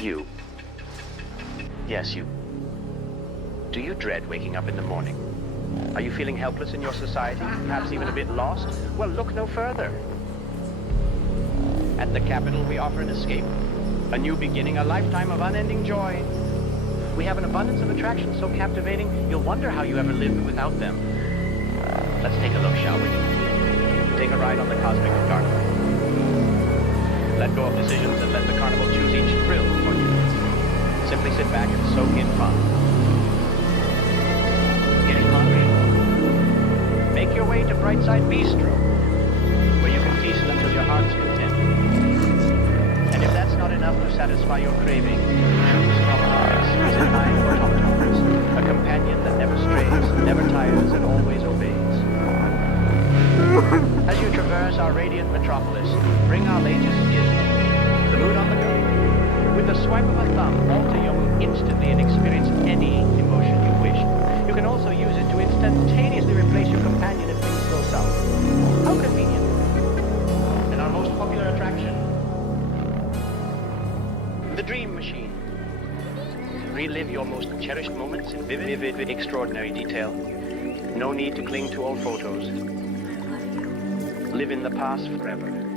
You. Yes, you. Do you dread waking up in the morning? Are you feeling helpless in your society? Perhaps even a bit lost? Well, look no further. At the capital, we offer an escape. A new beginning, a lifetime of unending joy. We have an abundance of attractions so captivating, you'll wonder how you ever lived without them. Let's take a look, shall we? Take a ride on the cosmic carnival. Let go of decisions and let the carnival choose each thrill for you. Simply sit back and soak in fun. Getting hungry? Make your way to Brightside Bistro, where you can feast until your heart's content. And if that's not enough to satisfy your craving, choose from our exquisite line of tom-toms, a companion that never strays, never tires, and always obeys. As you traverse our radiant metropolis, bring our latest gizmo, the mood on the go. With the swipe of a thumb, alter your mood instantly and experience any emotion you wish. You can also use it to instantaneously replace your companion if things go south. How convenient. And our most popular attraction, the Dream Machine. Relive your most cherished moments in vivid, extraordinary detail. No need to cling to old photos. Live in the past forever.